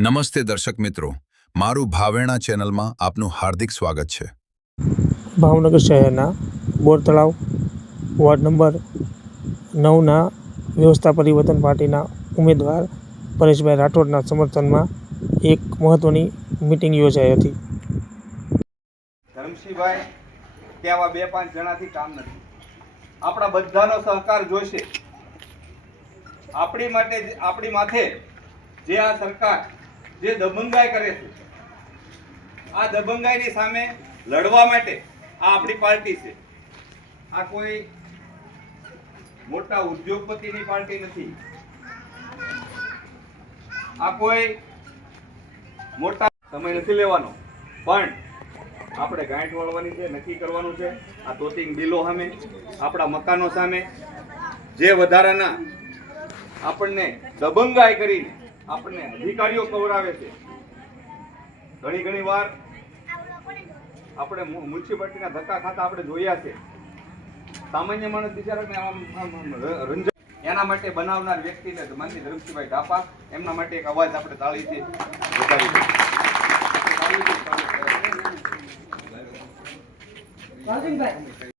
નમસ્તે દર્શક મિત્રો, મારું ભાવેણા ચેનલમાં આપનું હાર્દિક સ્વાગત છે। ભાવનગર શહેરના બોર તળાવ વોર્ડ નંબર 9ના વ્યવસ્થા પરિવર્તન પાર્ટીના ઉમેદવાર પરેશભાઈ રાઠોડના સમર્થનમાં એક મહત્ત્વની મિટિંગ યોજાઈ હતી। ધરમસિંહભાઈ કે આવા 2-5 જણાથી કામ નથી। આપણા બધાનો સહકાર જોઈશે। આપણી માથે જે આ સરકાર જે દબંગાઈ કરે છે, આ દબંગાઈની સામે લડવા માટે આ આપણી પાર્ટી છે। આ કોઈ મોટા ઉદ્યોગપતિની પાર્ટી નથી। આ કોઈ મોટા સમય નથી લેવાનો, પણ આપણે ગાંઠ વાળવાની છે, નક્કી કરવાનું છે। આ તોતિંગ બિલો સામે, આપણા મકાનો સામે જે વધારાના આપણને દબંગાઈ કરીને આપણને અધિકારીઓ કવરાવે છે। ઘણી વાર આપણે મ્યુનિસિપાલિટીના ધક્કા ખાતા આપણે જોયા છે। સામાન્ય માણસ બિચારાને રંજન એના માટે બનાવનાર વ્યક્તિને માનની ધરમસિંહભાઈ ઢાપા, એમના માટે એક અવાજ આપણે તાળીથી બતાવી દઈએ।